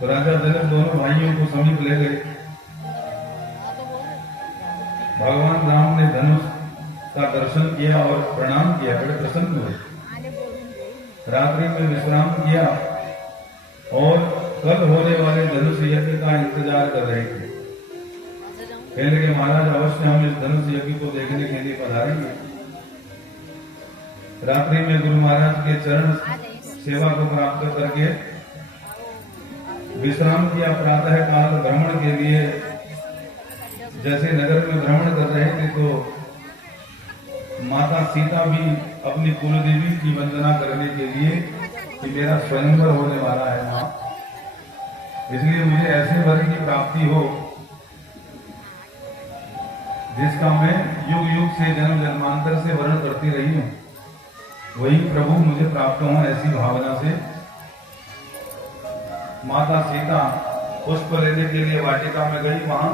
तो राजा जनक दोनों भाइयों को समीप ले गए। भगवान राम ने धनुष का दर्शन किया और प्रणाम किया, बड़े प्रसन्न हुए। रात्रि में विश्राम किया और कल होने वाले धनुष यज्ञ का इंतजार कर रहे थे। कहने के महाराज अवश्य हम इस धनुष यज्ञ को देखने के लिए पधारेंगे। रात्रि में गुरु महाराज के चरण सेवा को प्राप्त करके विश्राम किया। प्रातः काल भ्रमण के लिए जैसे नगर में भ्रमण कर रहे थे तो माता सीता भी अपनी कुलदेवी की वंदना करने के लिए कि मेरा स्वयंवर होने वाला है मां, इसलिए मुझे ऐसे वर की प्राप्ति हो जिसका मैं युग युग से जन्म जन्मांतर से वर्ण करती रही हूं, वही प्रभु मुझे प्राप्त हो। ऐसी भावना से माता सीता पुष्प लेने के लिए वाटिका में गई। वहां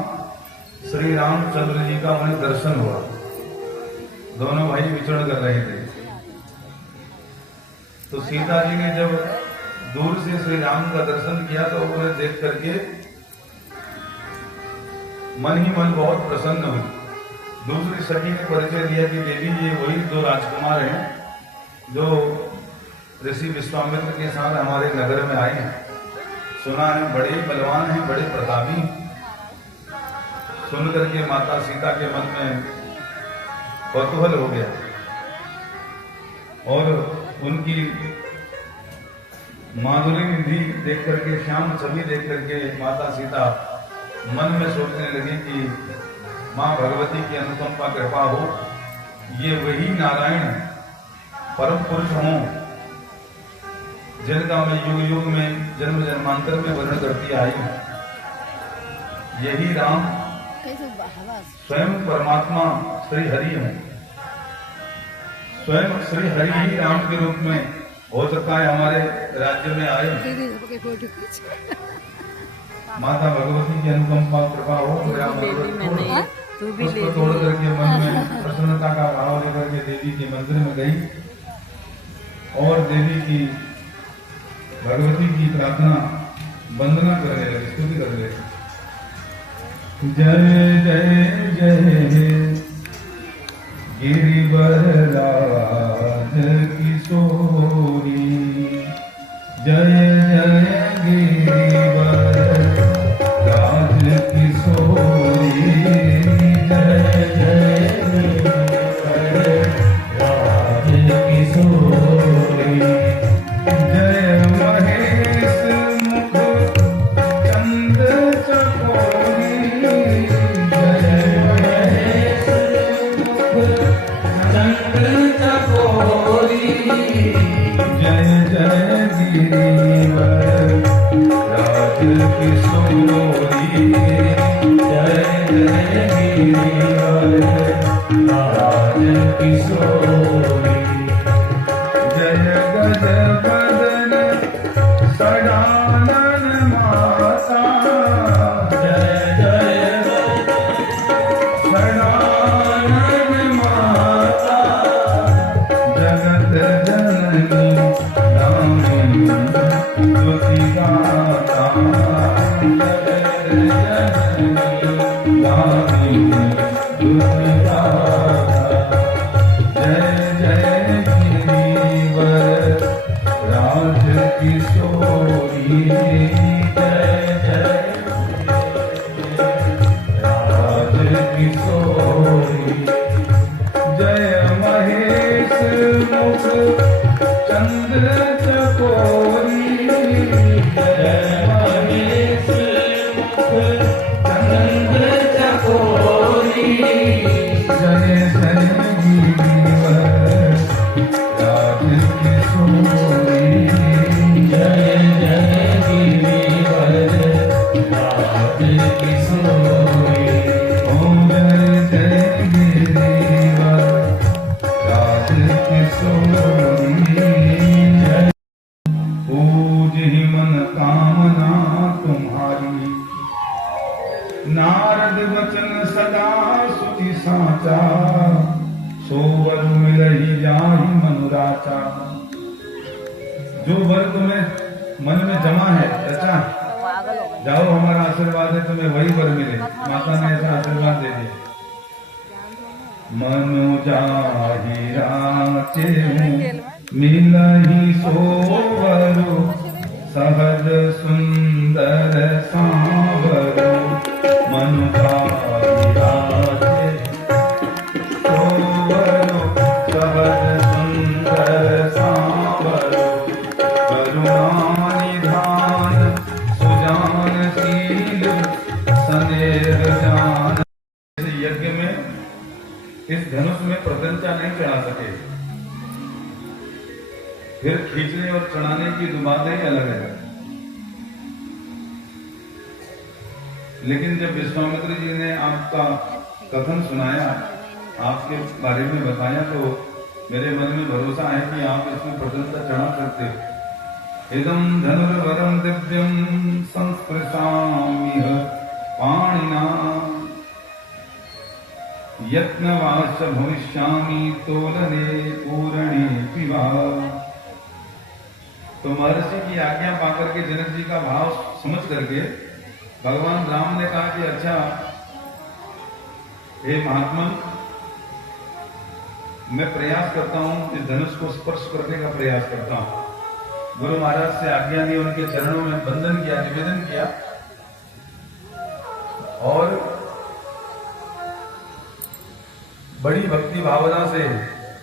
श्री रामचंद्र जी का उन्हें दर्शन हुआ। दोनों भाई विचरण कर रहे थे तो सीता जी ने जब दूर से श्री राम का दर्शन किया तो उन्हें देख करके मन ही मन बहुत प्रसन्न हुई। दूसरी सखी ने परिचय दिया कि देवी ये वही दो राजकुमार हैं जो ऋषि विश्वामित्र के साथ हमारे नगर में आए हैं। सुना है बड़े बलवान हैं, बड़े प्रतापी। सुन करके माता सीता के मन में कौतूहल हो गया और उनकी माधुरी निधि देख करके, श्याम छवि देख करके माता सीता मन में सोचने लगी कि मां भगवती की अनुकंपा कृपा हो, ये वही नारायण परम पुरुष हों जिनका मैं युग युग में जन्म जन्मांतर में वर्णन करती आई हूं। यही राम स्वयं परमात्मा श्री हरि हूं। स्वयं श्री हरि ही राम के रूप में हो सकता है हमारे राज्य में आए। माता भगवती की अनुकंपा कृपा हो। उसको तोड़ करके मन में प्रसन्नता का भाव लेकर के देवी के मंदिर में गई और देवी की भगवती की प्रार्थना वंदना करने लगे, स्तुति करने लगे। जय जय जय गिरिवर राज किशोरी, जय जय गिरिवर राज किशोरी, जय जय गिरिवर राज किशोरी, जय महेश मुख चंद्र चकोरी, जय महेश मुख चंद्र चकोरी, जय जय गिरिवर राज किशोरी, जय जय गिरिवर राज किशोरी, जय गज बदन सडानन माता, जय जय सडानन माता, जगत जननी दामिनी ज्योति दाता, जगत जननी दामिनी ज्योति दाता, जय जय गिरिवर राज किशोरी, जय जय राज किशोरी, जय महेश मुख चंद्र चकोरी, जय महेश मुख चंद्र चकोरी, जय जय गिरिवर राज किशोरी, जय जय गिरिवर राज किशोरी, ओम जय जय गिरिवर राज किशोरी, जय पूजहि मन कामना तुम्हारी, नारद वचन सदा सुचि साचा, सो वर मिलहि जाहि मनुराचा। जो वर तुम्हें मन में जमा है, रचा है, जाओ हमारा आशीर्वाद है तुम्हें वही वर मिले। माता ने ऐसा आशीर्वाद दे दिया। मनु जाहि राचे मिलहि सोवरु सहज सुंदर सांवरु। मनु जाहि राचे सोवरु सहज सुंदर सांवरु। करुणा निधान सुजानशील स्नेह जान। यज्ञ में इस धनुष में प्रत्यंचा नहीं चढ़ा सके, फिर खींचने और चढ़ाने की बातें ही अलग है। लेकिन जब विश्वामित्र जी ने आपका कथन सुनाया, आपके बारे में बताया, तो मेरे मन में भरोसा है कि आप इसमें प्रत्यंचा चढ़ा सकते हो। इदं धनुर्वरं दिव्यं संस्पृशामि पाणिना यत्नवाच भविष्यामि तोलने पूरणे पिवा। तो महर्षि की आज्ञा पाकर के जनक जी का भाव समझ करके भगवान राम ने कहा कि अच्छा हे महात्मा, मैं प्रयास करता हूं, इस धनुष को स्पर्श करने का प्रयास करता हूं। गुरु महाराज से आज्ञा ली, उनके चरणों में वंदन किया, निवेदन किया और बड़ी भक्ति भावना से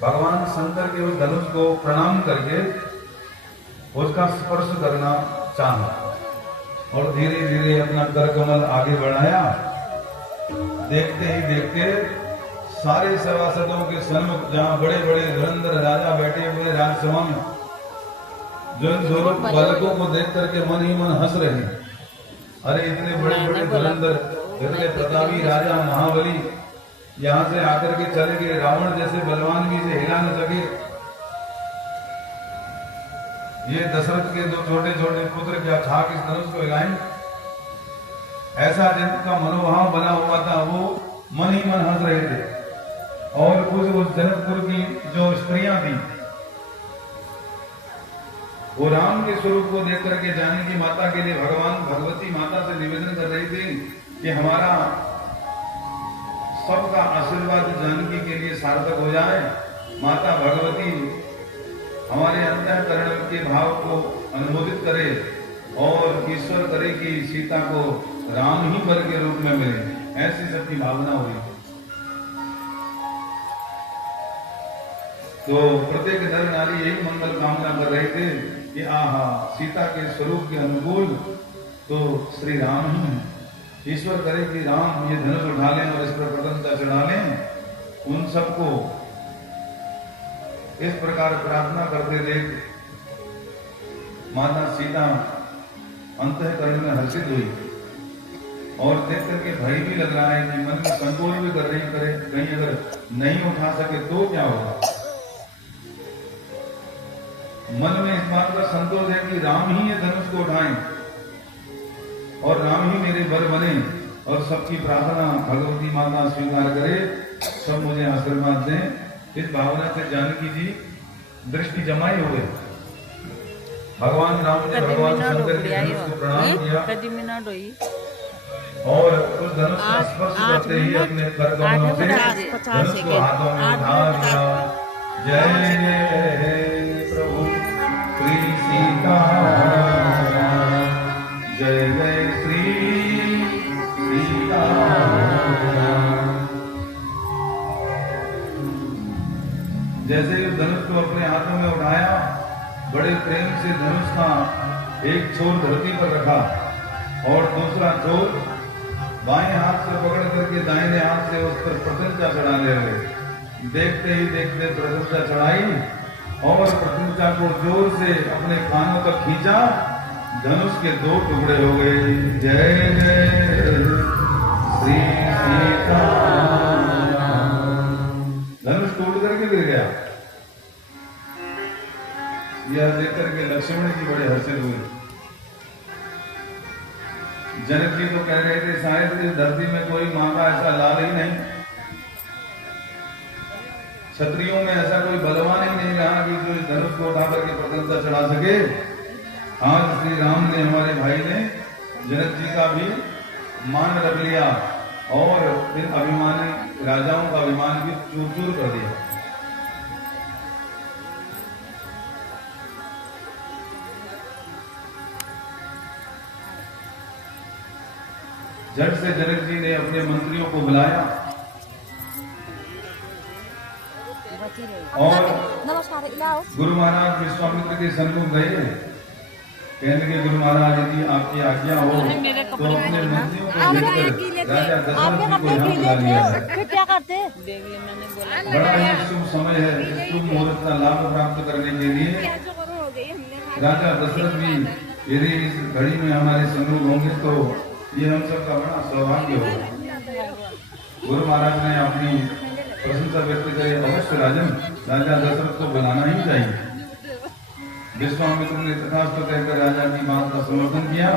भगवान शंकर के उस धनुष को प्रणाम करके उसका स्पर्श करना चाहा और धीरे धीरे अपना कर कमल आगे बढ़ाया। देखते ही देखते सारे सभासदों के सन्मुख, जहां बड़े बड़े धुरंधर राजा बैठे हुए राजसभा में, जो इन दोनों बालकों को देख करके मन ही मन हंस रहे हैं। अरे इतने बड़े बड़े धुरंधर, इतने प्रतापी राजा महाबली यहां से आकर के चले गए, रावण जैसे बलवान भी से हिला न सके। ये दशरथ के दो छोटे छोटे पुत्र क्या खाक इस धनुष को हिलाएं? ऐसा जिनका मनोभाव बना हुआ था, वो मन ही मन हंस रहे थे। और उस जनकपुर की जो स्त्रियां थी, वो राम के स्वरूप को देख करके जाने की माता के लिए भगवान भगवती माता से निवेदन कर रही थी कि हमारा सबका आशीर्वाद जानकी के लिए सार्थक हो जाए। माता भगवती हमारे अंतःकरण के भाव को अनुमोदित करे और ईश्वर करे कि सीता को राम ही वर के रूप में मिले। ऐसी सबकी भावना हुई। तो प्रत्येक नर नारी यही मंगल कामना कर रहे थे कि आहा, सीता के स्वरूप के अनुकूल तो श्री राम ही हैं। ईश्वर करे कि राम ये धनुष उठा लें और इस पर प्रत्यंचा चढ़ा लें। उन सबको इस प्रकार प्रार्थना करते देख माता सीता अंतःकरण में हर्षित हुई और देख करके भय भी लग रहा है कि मन में संकोच भी कर रही, करे कहीं अगर नहीं उठा सके तो क्या होगा। मन में इस बात का संतोष है कि राम ही ये धनुष को उठाएं और राम ही मेरे वर बने और सबकी प्रार्थना भगवती माता स्वीकार करे, सब मुझे आशीर्वाद दें। इस भावना से जानकी जी दृष्टि जमाए हुए भगवान राम ने भगवान शंकर के धनुष को प्रणाम किया और उस धनुष का स्पर्श करते ही अपने कर कमलों से धनुष को हाथों में उठा लिया। जय जय प्रभु श्री सीता, जय जय श्री सीता। जैसे उस धनुष को अपने हाथों में उठाया, बड़े प्रेम से धनुष का एक छोर धरती पर रखा और दूसरा छोर बाएं हाथ से पकड़ करके दाहिने हाथ से उस पर प्रत्यंचा चढ़ाने लगे। देखते ही देखते प्रत्यंचा चढ़ाई और प्रत्यंचा को जोर से अपने कानों तक खींचा, धनुष के दो टुकड़े हो गए। जय जय श्री सीता। धनुष टूट करके गिर गया। यह देखकर के लक्ष्मण जी बड़े हर्षित हुए। जनक जी तो कह रहे थे शायद इस धरती में कोई मां का ऐसा लाल ही नहीं, क्षत्रियों में ऐसा कोई बलवान ही नहीं रहा कि जो इस धनुष को उठा करके प्रत्यंचा चढ़ा सके। आज श्री राम ने, हमारे भाई ने जनक जी का भी मान रख लिया और इन अभिमानी राजाओं का अभिमान भी चूर चूर कर दिया। झट से जनक जी ने अपने मंत्रियों को बुलाया और गुरु महाराज विश्वामित्र के सन्मुख गए। कहने के गुरु महाराज यदि आपकी आज्ञा हो तो अपने मंत्रियों को लेकर राजा दशरथ जी को यहाँ बुला लिया। क्या करते? बड़ा ही शुभ समय है। इस शुभ मुहूर्त का लाभ प्राप्त करने के लिए राजा दशरथ भी यदि इस घड़ी में हमारे सन्मुख होंगे तो ये हम सबका बड़ा सौभाग्य होगा। गुरु महाराज ने अपनी प्रशंसा व्यक्त करे, अवश्य राजन, राजा दशरथ को बुलाना ही चाहिए। विश्वामित्र ने तथास्तु कहकर राजा की बात का समर्थन किया